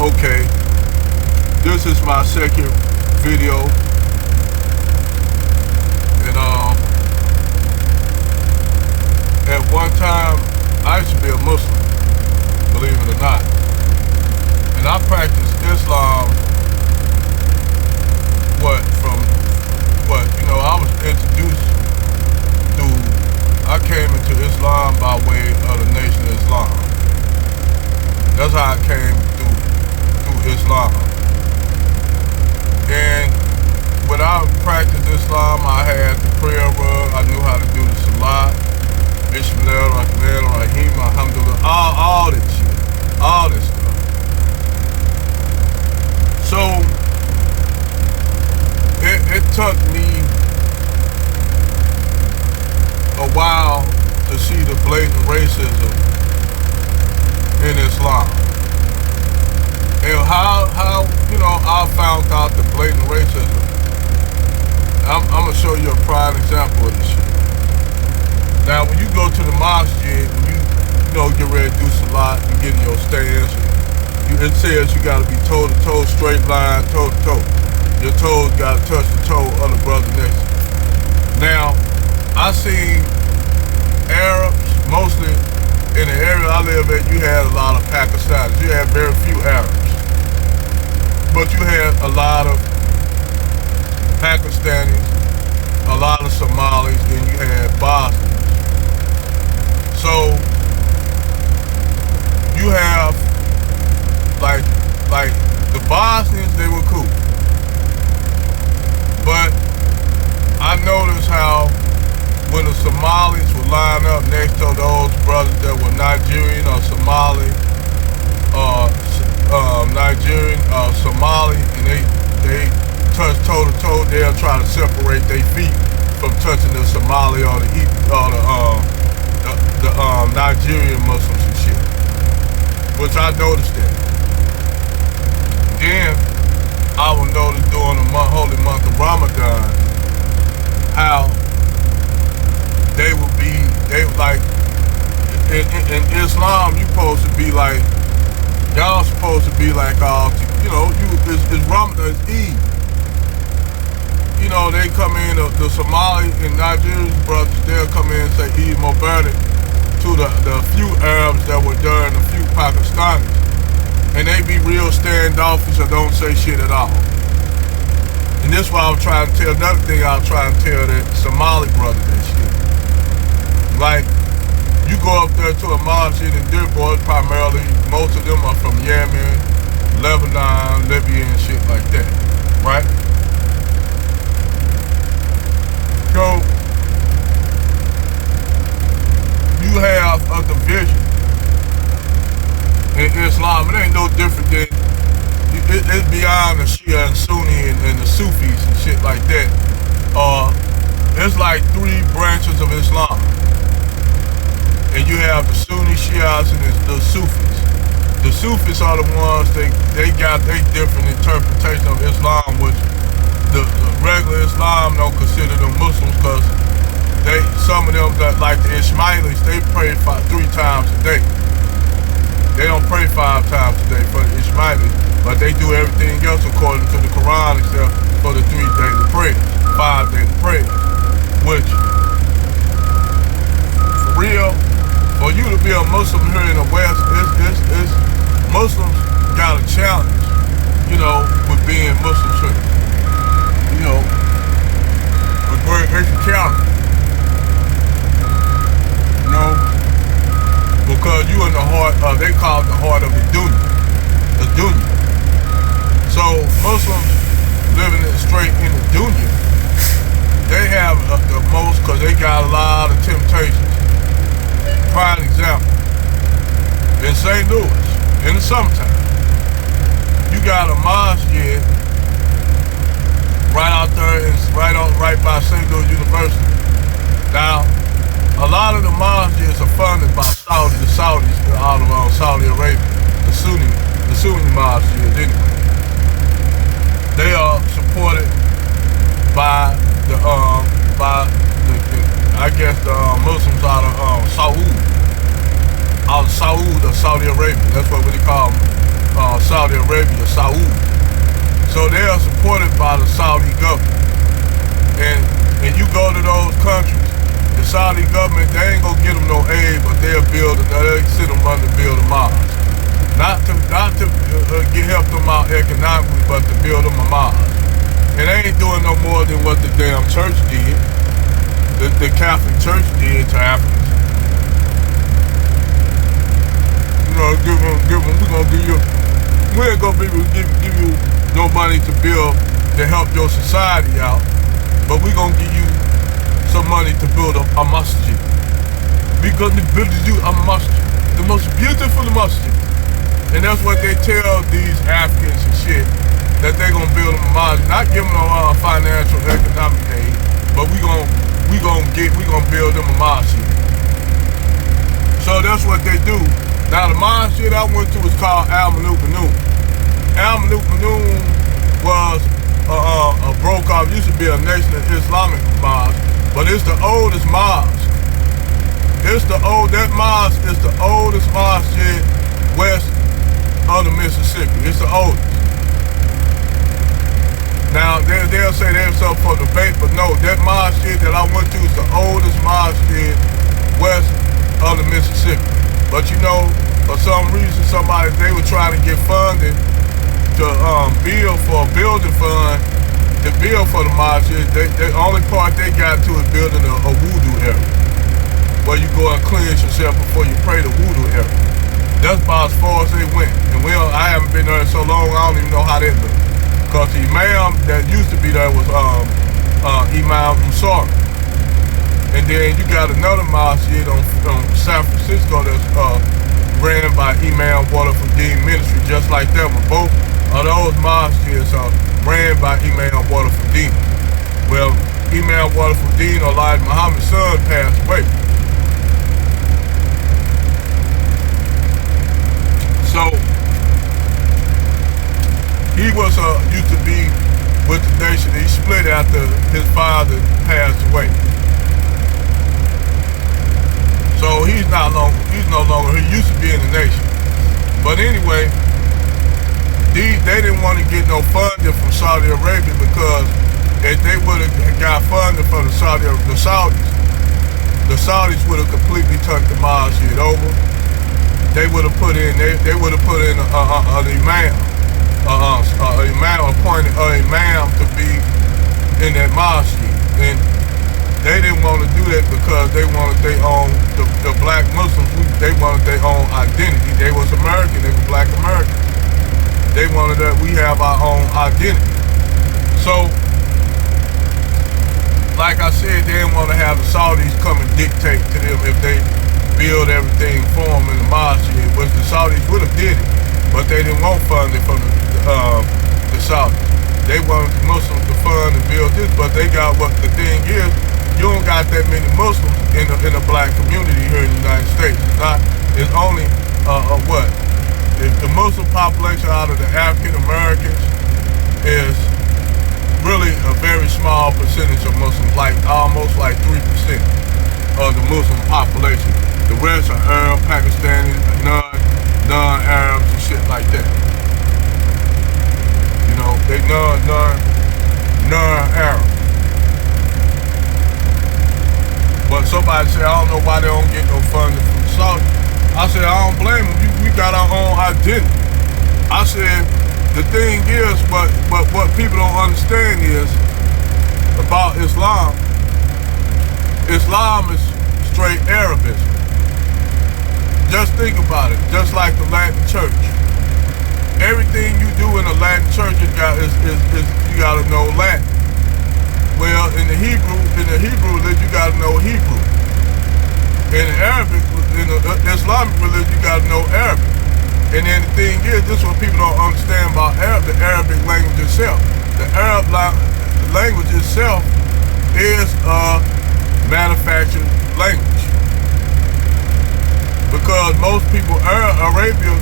okay, this is my second video, and at one time I used to be a Muslim, believe it or not, and I practiced Islam. I was introduced I came into Islam by way of the Nation of Islam. That's how I came through Islam. And when I practiced Islam, I had the prayer rug, I knew how to do the salat, Bismillah, Rahman, Rahim, Alhamdulillah, all this shit, all this stuff. So, it took me a while to see the blatant racism in Islam. And how I found out the blatant racism. I'm gonna show you a prime example of this shit. Now, when you go to the masjid, when you get ready to do salat, you get in your stance, it says you gotta be toe to toe, straight line, toe to toe. Your toes gotta touch the toe of the brother next to you. Now, I seen Arabs, mostly in the area I live in, you had a lot of Pakistanis. You had very few Arabs. But you had a lot of Pakistanis, a lot of Somalis, then you had Bosnians. So, you have, like the Bosnians, they were cool. But I noticed how when the Somalis would line up next to those brothers that were Nigerian or Somali, Somali, and they touch toe to toe, they'll try to separate their feet from touching the Somali or the Nigerian Muslims and shit. Which I noticed that. Then I would notice during the holy month of Ramadan how they like, in Islam, you supposed to be like, y'all supposed to be like, it's Ramadan, it's Eid. They come in, the Somali and Nigerian brothers, they'll come in and say Eid Mubarak to the few Arabs that were there and a few Pakistanis. And they be real standoffish or don't say shit at all. And this is why I'm trying to tell, another thing I'll try and tell that Somali brother that shit. Like, you go up there to a masjid and their boys primarily, most of them are from Yemen, Lebanon, Libya and shit like that, right? So, you have a division in Islam. It ain't no different than, it's beyond the Shia and Sunni and the Sufis and shit like that. It's like three branches of Islam. And you have the Sunni Shias and the Sufis. The Sufis are the ones, they got their different interpretation of Islam, which the regular Islam don't consider them Muslims, because some of them, that like the Ismailis, they pray 3 times a day. They don't pray 5 times a day for the Ismailis, but they do everything else according to the Quran except for the 3 daily prayer, 5 daily prayer. Which, for real, for you to be a Muslim here in the West, Muslims got a challenge, with being Muslims here. It's a challenge. Because you in the heart, they call it the heart of the dunya. So Muslims living straight in the dunya, they have the most, because they got a lot of temptations. Prime example, in St. Louis, in the summertime, you got a masjid right out there, right by St. Louis University. Now, a lot of the masjids are funded by the Saudis out of Saudi Arabia, the Sunni masjids anyway. They are supported by the Muslims out of Saudi or Saudi Arabia. That's what we call them. Saudi Arabia, Saudi. So they are supported by the Saudi government. And you go to those countries, the Saudi government, they ain't gonna get them no aid, but they'll send them money to build a mosque. Not to help them out economically, but to build them a mosque. And they ain't doing no more than what the damn church did, the Catholic Church did to Africans. You know, we ain't gonna be able to give you no money to help your society out, but we gonna give you some money to build a masjid. We gonna build you a masjid, the most beautiful masjid. And that's what they tell these Africans and shit, that they gonna build them a masjid, not give them no financial economic aid, but we gonna build them a masjid. So that's what they do. Now the masjid I went to was called Al-Manouk Manoun. Al-Manouk Manoun was broke off, used to be a Nation of Islamic mosque, but it's the oldest mosque. That mosque is the oldest mosque west of the Mississippi. It's the oldest. Now they'll say they're up for debate, but no, that mosque that I went to is the oldest mosque west of the Mississippi. But you know, for some reason, they were trying to get funding to build for a building fund to build for the mosque. The only part they got to is building a wudu area, where you go and cleanse yourself before you pray, the wudu area. That's about as far as they went. And I haven't been there so long, I don't even know how that looked. Because the imam that used to be there was Imam Musar. And then you got another mosque on San Francisco that's ran by Imam Waterford-Dean Ministry, just like that one. Both of those mosques are ran by Imam Waterford-Dean. Well, Imam Waterford-Dean, Elijah Muhammad's son, passed away. So he was used to be with the nation. He split after his father passed away. So he's no longer. He used to be in the nation. But anyway, they didn't want to get no funding from Saudi Arabia, because if they would have got funding from the Saudis would have completely turned the mosque over. They would have put in an imam, appointed an imam to be in that mosque, and they didn't want to do that because they wanted their own. The black Muslims, they wanted their own identity. They was American. They were black Americans. They wanted that we have our own identity. So, like I said, they didn't want to have the Saudis come and dictate to them if they build everything for them in the mosque, which the Saudis would have did it, but they didn't want funding from the Saudis. They wanted the Muslims to fund and build this, but they got what the thing is. You don't got that many Muslims in the black community here in the United States. It's only what? The Muslim population out of the African Americans is really a very small percentage of Muslims, almost 3% of the Muslim population. The rest are Arab, Pakistani, non-Arabs and shit like that. You know, they non-Arab. But somebody said, I don't know why they don't get no funding from the Saudi. I said, I don't blame them. We got our own identity. I said, the thing is, but what people don't understand is about Islam. Islam is straight Arabism. Just think about it. Just like the Latin Church. Everything you do in the Latin Church, you got to know Latin. Well, in the Hebrew religion, you got to know Hebrew. In the Islamic religion, you got to know Arabic. And then the thing is, this is what people don't understand about the Arabic language itself. The Arab language itself is a manufactured language. Because most people, Arabia,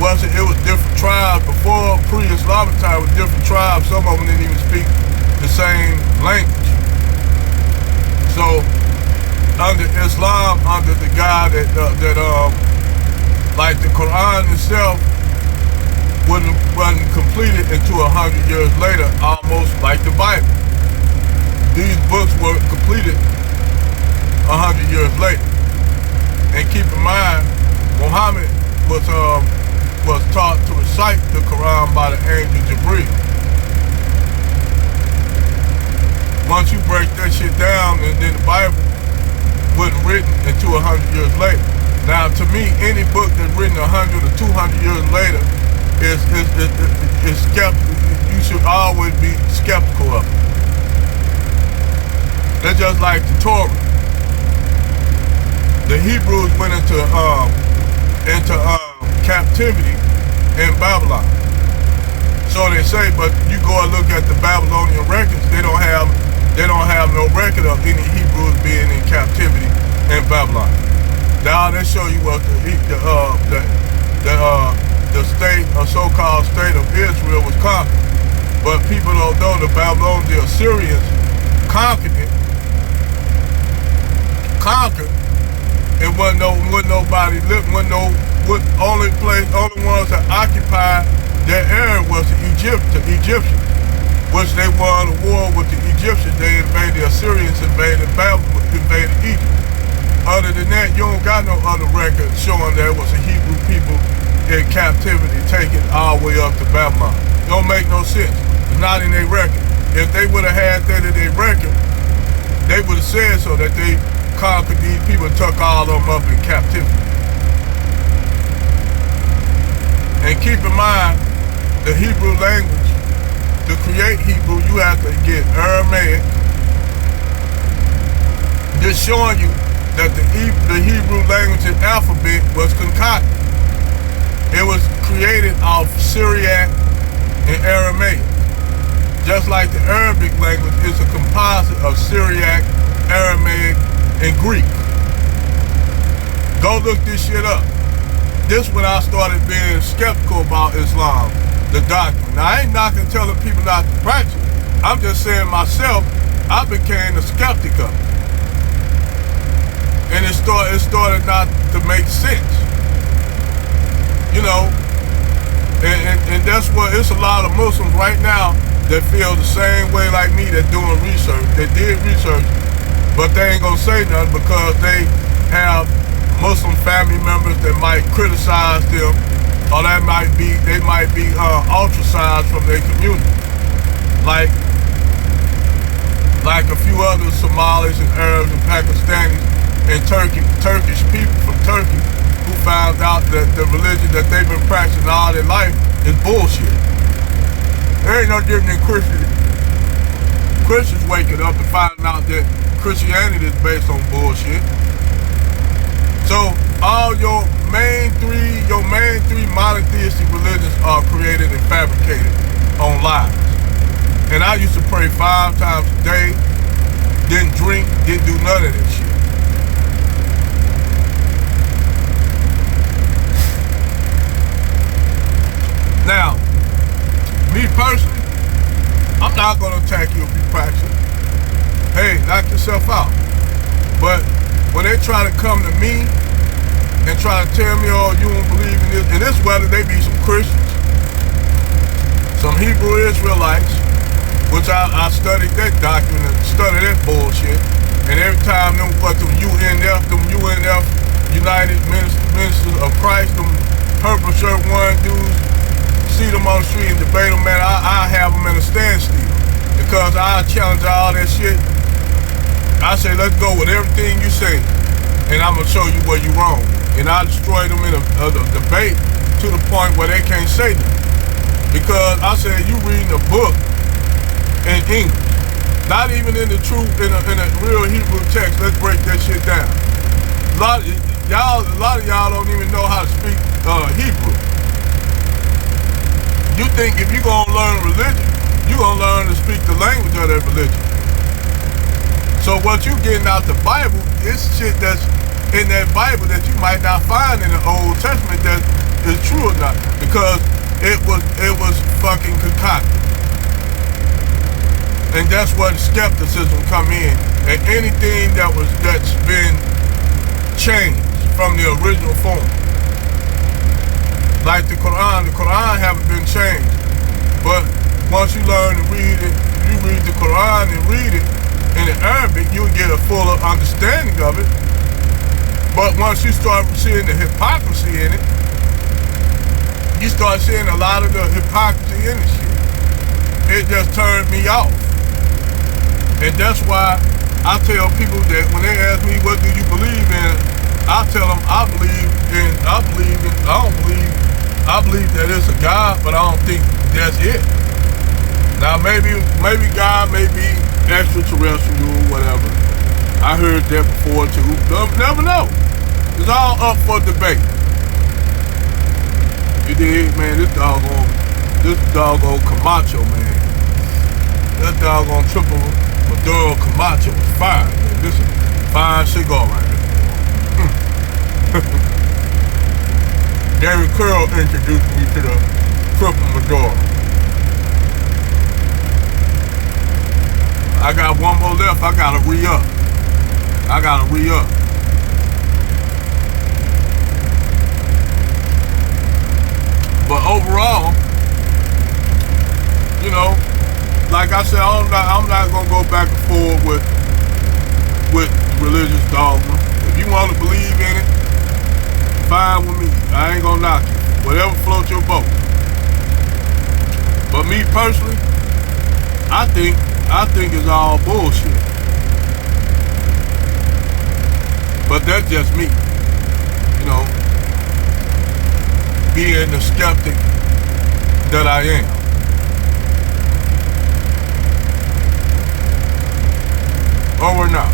it was different tribes. Before pre-Islamic time, it was different tribes. Some of them didn't even speak the same language. So, under Islam, under the guy like the Quran itself wasn't completed until 100 years later, almost like the Bible. These books were completed 100 years later. And keep in mind, Muhammad was taught to recite the Quran by the angel Jibreel. Once you break that shit down, and then the Bible wasn't written until 100 years later. Now, to me, any book that's written 100 or 200 years later is skeptical. You should always be skeptical of it. That's just like the Torah. The Hebrews went into captivity in Babylon. So they say, but you go and look at the Babylonian records, they don't have no record of any Hebrews being in captivity in Babylon. Now they show you what the state, or so-called state of Israel was conquered. But people don't know the Babylonians, the Assyrians conquered it. And wasn't nobody living, only ones that occupied that area was the Egyptians, which they won a war with the Egyptians. They invaded, the Assyrians invaded Babylon, invaded Egypt. Other than that, you don't got no other record showing there was a Hebrew people in captivity taken all the way up to Babylon. It don't make no sense. It's not in their record. If they would have had that in their record, they would have said so, that they conquered these people and took all of them up in captivity. And keep in mind, the Hebrew language, to create Hebrew, you have to get Aramaic. Just showing you that the Hebrew language and alphabet was concocted. It was created off Syriac and Aramaic. Just like the Arabic language is a composite of Syriac, Aramaic, and Greek. Go look this shit up. This when I started being skeptical about Islam, the doctrine. Now, I ain't knocking telling people not to practice it. I'm just saying myself, I became a skeptic of it. And it started not to make sense. You know, and that's what, it's a lot of Muslims right now that feel the same way like me, that doing research, that did research, but they ain't gonna say nothing because they have Muslim family members that might criticize them, or they might be ostracized from their community. Like a few other Somalis and Arabs and Pakistanis and Turkish people from Turkey who found out that the religion that they've been practicing all their life is bullshit. There ain't no different than Christians. Christians waking up and finding out that Christianity is based on bullshit. So all your main three monotheistic religions are created and fabricated on lies. And I used to pray 5 times a day, didn't drink, didn't do none of this shit. Now, me personally, I'm not gonna attack you if you practice. Hey, knock yourself out. But when they try to come to me and try to tell me, oh, you don't believe in this, and this whether they be some Christians, some Hebrew Israelites, which I studied that doctrine and studied that bullshit, and every time them UNF, United Ministers of Christ, them purple shirt one dudes, see them on the street and debate them, man, I have them in a standstill, because I challenge all that shit. I say, let's go with everything you say, and I'm gonna show you where you wrong. And I destroy them in a debate to the point where they can't say nothing. Because I said, you reading a book in English, not even in the truth, in a real Hebrew text. Let's break that shit down. A lot of y'all don't even know how to speak Hebrew. You think if you're gonna learn religion, you're gonna learn to speak the language of that religion. So what you getting out the Bible is shit that's in that Bible that you might not find in the Old Testament that is true or not, because it was fucking concocted. And that's where the skepticism come in, and anything that's been changed from the original form. Like the Quran haven't been changed. But once you learn to read it, you read the Quran and read it in Arabic, you'll get a fuller understanding of it. But once you start seeing the hypocrisy in it, you start seeing a lot of the hypocrisy in the shit. It just turned me off. And that's why I tell people that when they ask me, what do you believe in? I tell them I believe that it's a God, but I don't think that's it. Now maybe God may be extraterrestrial or whatever. I heard that before too. Never know. It's all up for debate. You dig, man? This doggone Camacho, man. That doggone triple Maduro Camacho is fire, man. This is a fine cigar right here. David Curl introduced me to the triple Maduro. I got one more left. I gotta re-up. But overall, you know, like I said, I'm not gonna go back and forth with religious dogma. If you want to believe in it, fine with me. I ain't gonna knock you. Whatever floats your boat. But me personally, I think it's all bullshit. But that's just me. You know, being the skeptic that I am. Over and out.